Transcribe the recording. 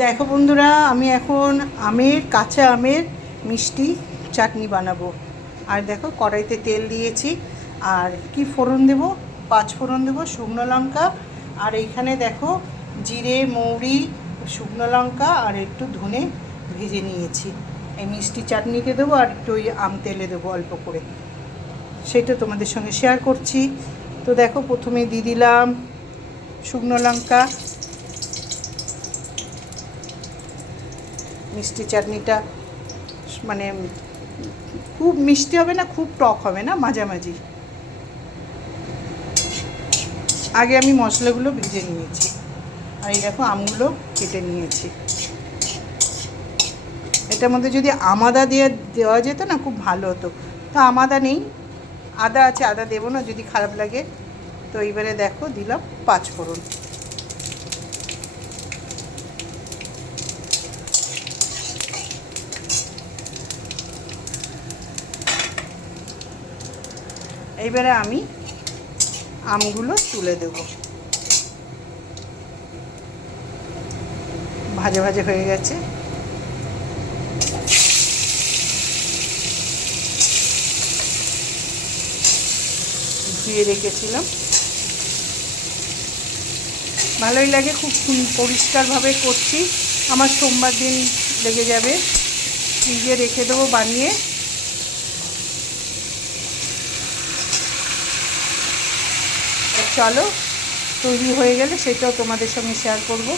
দেখো বন্ধুরা, আমি এখন কাঁচা আমের মিষ্টি চাটনি বানাবো। আর দেখো কড়াইতে তেল দিয়েছি। আর কি ফোড়ন দেব? 5 ফোড়ন দেবো, শুকনো লঙ্কা। আর এইখানে দেখো জিরে, মৌরি, শুকনো লঙ্কা আর একটু ধনে ভেজে নিয়েছি। এই মিষ্টি চাটনিতে দেবো আর একটু ওই আম তেলে দেবো অল্প করে, সেটা তোমাদের সঙ্গে শেয়ার করছি। তো দেখো প্রথমে দিয়ে দিলাম শুকনো লঙ্কা। মিষ্টি চাটনিটা মানে খুব মিষ্টি হবে না, খুব টক হবে না, মাঝামাঝি। আগে আমি মশলাগুলো ভেজে নিয়েছি। আর এই দেখো আমগুলো কেটে নিয়েছি। এটার মধ্যে যদি আদা দেওয়া যেত না, খুব ভালো হতো। তো আদা নেই, আদা আছে, আদা দেবো না যদি খারাপ লাগে। তো এইবারে দেখো দিলাম 5 ফোড়ন। এইবারে আমি আমগুলো তুলে দেব। ভাজা ভাজা হয়ে গেছে। ধুয়ে রেখেছিলাম। ভালোই লাগে, খুব পরিষ্কারভাবে করছি। আমার সোমবার দিন লেগে যাবে। ফ্রিজে রেখে দেবো বানিয়ে। চলো, তৈরি হয়ে গেলে সেটাও তোমাদের সঙ্গে শেয়ার করব।